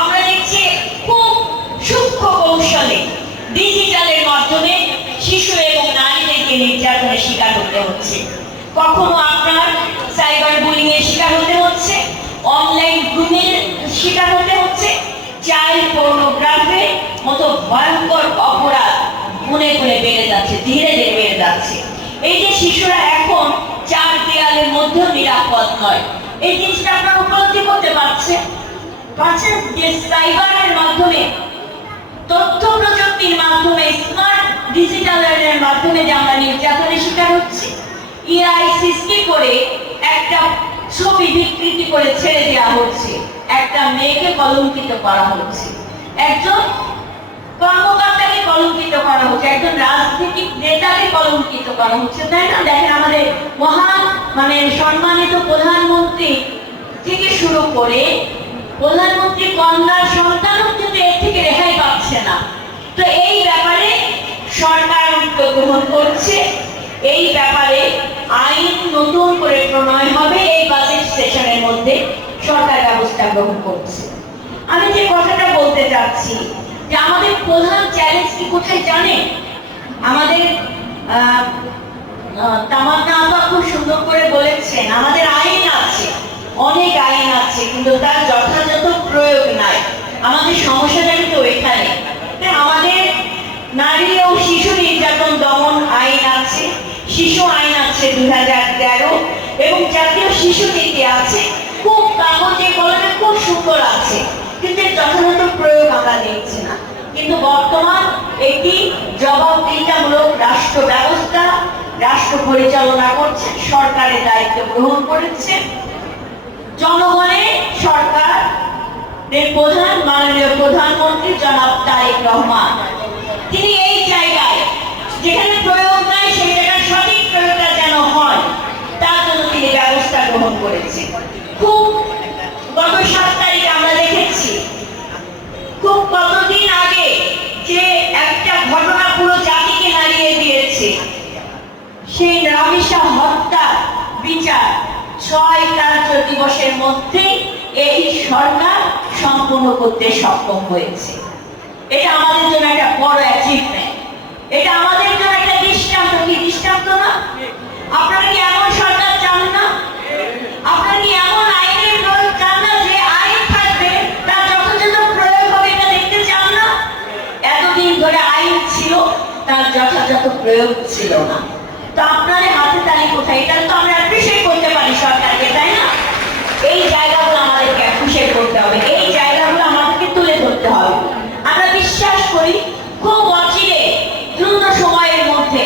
আমরা দেখছি খুব সূক্ষ্ম কৌশলে ডিজিটালের মাধ্যমে শিশু এবং নারীদেরকে নির্যাতনের শিকার হতে হচ্ছে। কখনো আপনার সাইবার বুলিং এর শিকার হতে হচ্ছে, অনলাইন গ্রুমিং শিকার হতে হচ্ছে, চাইল্ড পর্নোগ্রাফির মতো ভয়ঙ্কর অপরাধ গুণে গুণে বেড়ে যাচ্ছে, ধীরে ধীরে বেড়ে যাচ্ছে। এই যে শিশুরা এখন চার দেয়ালের মধ্যেও নিরাপদ নয়, এই জিনিসটা আপনারা উপলব্ধি করতে পারছেন যে সাইবারের মাধ্যমে, তথ্য প্রযুক্তির মাধ্যমে, স্মার্ট ডিজিটালের মাধ্যমে যে আমরা নির্যাতনের শিকার হচ্ছি। এআই সৃষ্টি করে একটা ছবি বিকৃতি করে ছেড়ে দেওয়া হচ্ছে, একটা মেয়েকে কলঙ্কিত করা হচ্ছে, একজন কর্মকর্তাকে কলঙ্কিত করা হচ্ছে, একজন রাজনৈতিক নেতাকে কলঙ্কিত করা হচ্ছে, তাই না? দেখেন আমাদের মহান সম্মানিত প্রধানমন্ত্রী থেকে শুরু করে প্রধানমন্ত্রী কন্যার সন্তানও কিন্তু এর থেকে রেহাই পাচ্ছে না। তো এই ব্যাপারে সরকার উদ্যোগ গ্রহণ করছে, এই ব্যাপারে আইন নতুন করে প্রণয়ন হবে, এই বাজেট সেশনের মধ্যে সরকার ব্যবস্থা গ্রহণ করছে। আমি যে কথাটা বলতে চাচ্ছি যে আমাদের প্রধান চ্যালেঞ্জ কি কোথায় জানেন? আমাদের তামান্না আপা খুব সুন্দর করে বলেছেন, আমাদের আইন আছে, অনেক আইন আছে, কিন্তু তার যথাযথ প্রয়োগ নাই। আমাদের সমস্যাটা কিন্তু এখানে। আমাদের নারী ও শিশু নির্যাতন দমন আইন আছে, শিশু আইন আছে 2013, এবং জাতীয় শিশু নীতি আছে, খুব কাগজে কলমে খুব সুন্দর আছে, কিন্তু যথাযথ প্রয়োগ আমরা দেখছি না। কিন্তু বর্তমান একটি জবাবদিহিতামূলক রাষ্ট্র ব্যবস্থা রাষ্ট্র পরিচালনা করছে, সরকারের দায়িত্ব গ্রহণ করেছে জনগণের সরকার প্রধান মাননীয় প্রধানমন্ত্রী জনাব তারেক রহমান। তিনি এই জায়গায় যেখানে প্রয়োগ নাই সেই জায়গায় সঠিক প্রয়োগটা যেন হয় তার জন্য তিনি ব্যবস্থা গ্রহণ করেছেন। খুব গত 7 তারিখে আমরা দেখেছি, খুব কতদিন আগে যে একটা ঘটনা পুরো জাতিকে নাড়িয়ে দিয়েছে, সেই রামিসা হত্যা বিচার 6 কার্য দিবসের মধ্যে এই সরকার সম্পূর্ণ করতে সক্ষম হয়েছে। এটা আমাদের জন্য একটা বড় অ্যাচিভমেন্ট, এটা আমাদের জন্য একটা দৃষ্টান্ত। কি দৃষ্টান্ত না? আপনারা কি এমন সরকার চান না? আপনারা কি এমন আইনের প্রয়োগ চান না যে আইন থাকবে তার যথাযথ প্রয়োগ হবে, এটা দেখতে চান না? এতদিন ধরে আইন ছিল, তার যথাযথ প্রয়োগ ছিল না। তো আপনাদের হাতে তালি কোথায়? এটা তো আমরা অ্যাপ্রিশিয়েট করতে পারি সরকারকে, তাই না? এই জায়গাগুলো আমাদেরকে অ্যাপ্রিশিয়েট করতে হবে, এই জায়গাগুলো আমাদেরকে তুলে ধরতে হবে। আমরা বিশ্বাস করি খুব অচিরে দ্রুত সময়ের মধ্যে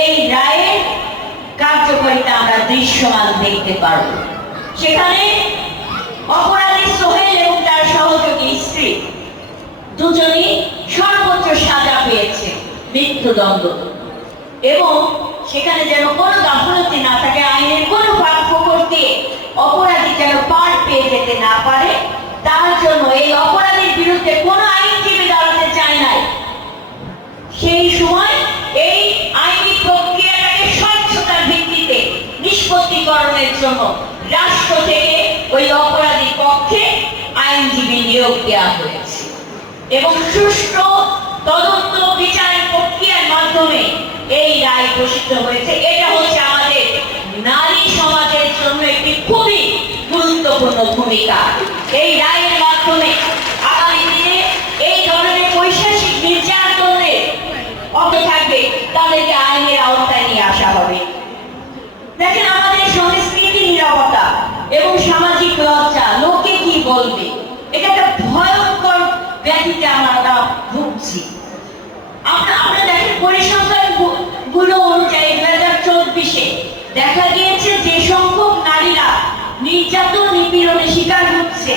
এই রায়ের কার্যকারিতা আমরা দৃশ্যমান দেখতে পারব। সেখানে অপরাধী সোহেল এবং তার সহযোগী স্ত্রী দুজনই সর্বোচ্চ সাজা পেয়েছে, মৃত্যুদণ্ড, এবং সেখানে যেন কোনো গাফলতি না থাকে, আইনের কোনো ফাঁক দিয়ে অপরাধী যেন পার পেয়ে যেতে না পারে, তার জন্য এই অপরাধীর বিরুদ্ধে কোনো আইনজীবী দাঁড়াতে চায় নাই। সেই সময় এই আইনি প্রক্রিয়াটাকে স্বচ্ছতার ভিত্তিতে নিষ্পত্তিকরণের জন্য রাষ্ট্র থেকে ওই অপরাধীর পক্ষে আইনজীবী নিয়োগ দেওয়া হয়েছে, এবং সুষ্ঠু তদন্ত বিচারের প্রক্রিয়ার মাধ্যমে এই রায় ঘোষিত হয়েছে। এটা হচ্ছে আমাদের নারী সমাজের জন্য একটি খুবই গুরুত্বপূর্ণ ভূমিকা। এই রায়ের মাধ্যমে আগামী দিনে এই ধরনের পৈশাচিক নির্যাতনের অন্ত থাকবে, তাদেরকে আইনের আওতায় নিয়ে আসা হবে। দেখেন আমাদের সংস্কৃতি নীরবতা এবং সামাজিক লজ্জা, লোকে কি বলবে, এটা একটা ভয়ঙ্কর ব্যাধিতে আমরা ভুগছি। আমরা দেখেন পরিসংখ্যান গুলো অনুযায়ী 2024-এ দেখা গিয়েছে যে সংখ্যক নারীরা নির্যাতন নিপীড়নের শিকার হচ্ছে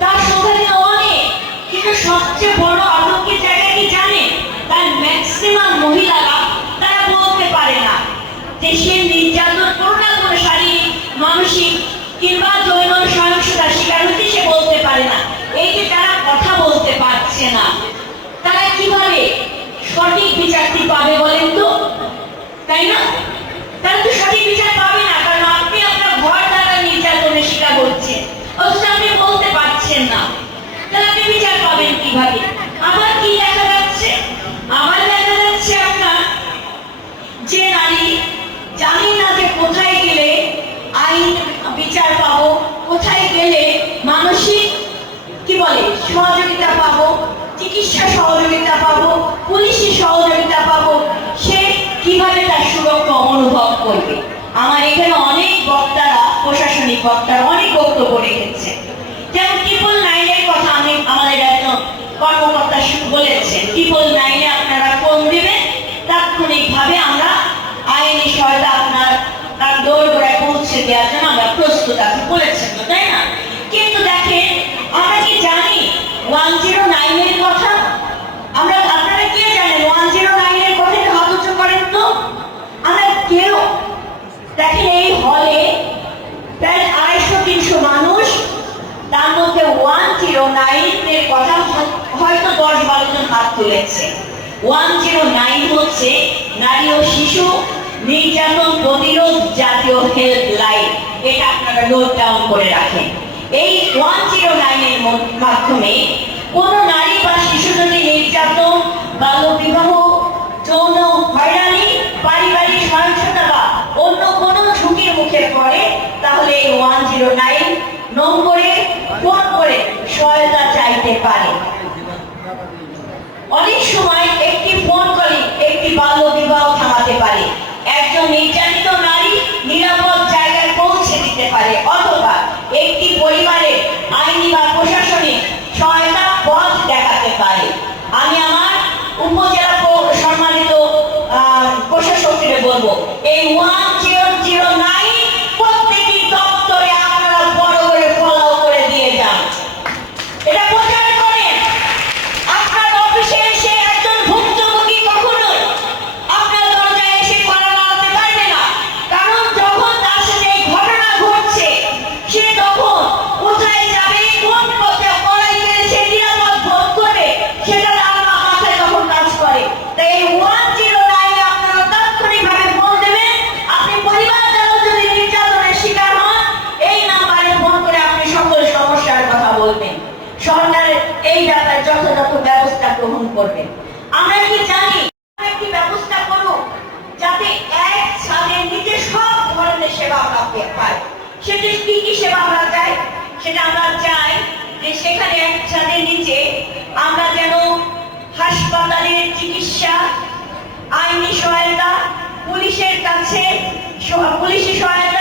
তার সংখ্যা অনেক, কিন্তু সবচেয়ে বড় আতঙ্কের জায়গা কি জানেন? তার ম্যাক্সিমাম মহিলারা তারা বলতে পারে না যে সে নির্যাতন কোনো না কোনো শারীরিক, মানসিক কিংবা যৌন সহিংসতার শিকার হচ্ছে, সে বলতে পারে না। এই যে তারা কথা বলতে পারছে না, তারা কিভাবে সঠিক বিচারটি পাবে বলেন তো? তাই না? তারা তো সঠিক বিচার পাবে না, বিচার পাবো, কোথায় গেলে মানসিক কি বলে সহযোগিতা পাবো, চিকিৎসা সহযোগিতা পাবো, পুলিশি সহযোগিতা পাবো, সে কিভাবে তার সুরক্ষা অনুভব করবে। আমার এখানে অনেক বক্তারা, প্রশাসনিক বক্তারা অনেক বক্তব্য রেখেছে, যেমন 999-এর কথা আমাদের একজন কর্মকর্তা বলেছেন, 999-এ আপনারা ফোন দিবেন, তাৎক্ষণিকভাবে আমরা আইনি সহায়তা আপনার তার দোরগোড়ায় পৌঁছে দেওয়ার জন্য আমরা প্রস্তুত আছি বলেছেন, তাই না? কিন্তু দেখেন, আমরা কি জানি 109-এর কথা? আপনারা কে জানেন 109-এর কথা? হাত উঁচু করেন তো। আমরা কেউ দেখেন, এই হলে প্রায় 250-300 মানুষ, তার মধ্যে 109-এর কথা হয়তো 10-12 জন হাত তুলেছে। 109 হচ্ছে নারী ও শিশু নির্যাতন প্রতিরোধ জাতীয় হেল্পলাইন। এটা আপনারা নোট ডাউন করে রাখেন। এই 109-এর মাধ্যমে কোন নারী বা শিশু যদি নির্যাতন, বাল্যবিবাহ, যৌন হয়রানি, পারিবারিক সহিংসতা বা অন্য কোনো ঝুঁকির মুখে পড়ে, তাহলে এই 109 নম্বরে ফোন করে সহায়তা চাইতে পারে। অনেক সময় একটি ফোন কলে একটি বাল্য বিবাহ থামাতে পারে, একজন নির্যাতিত নারী নিরাপদ জায়গায় পৌঁছে দিতে পারে, অথবা একটি পরিবারের আইনি বা প্রশাসনিক সহায়তা পথ দেখাতে পারে। আমি আমার উপজেলা সম্মানিত প্রশাসককে বলবো, এই 1009 প্রত্যেকটি দপ্তরে আপনারা বড় করে ফলো করে দিয়ে যান, এটা প্রচার করেন। আপনার অফিসে এসে একজন ভুক্তভোগী কখনোই আপনার দরজায় এসে কড়া নাড়াতে পারবে না, কারণ যখন তার সাথে এই ঘটনা ঘটছে, সে তখন কোথায় যাবে, কোন পথে পড়াই পেয়েছে, নিরাপদ বোধ করবে, সেটা তার মাথায় তখন কাজ করে। তাই এই 109 আপনারা তাৎক্ষণিকভাবে ফোন দেবেন। আপনি পরিবার দ্বারা যদি নির্যাতনের শিকার হন, এই নাম্বারে ফোন করে আপনি সকল সমস্যার কথা বলবেন। সরকারের এই ব্যাপারে যথাযথ ব্যবস্থা গ্রহণ করবেন। আমরা কি জানি, একটি ব্যবস্থা করুন যাতে এক ছাদের নিচে সব ধরনের সেবা আমরা পাই। সেটা কি কি সেবা আমরা চাই? সেটা আমরা চাই যে সেখানে এক ছাদের নিচে আমরা যেন হাসপাতালের চিকিৎসা, আইনি সহায়তা, পুলিশের কাছে পুলিশি সহায়তা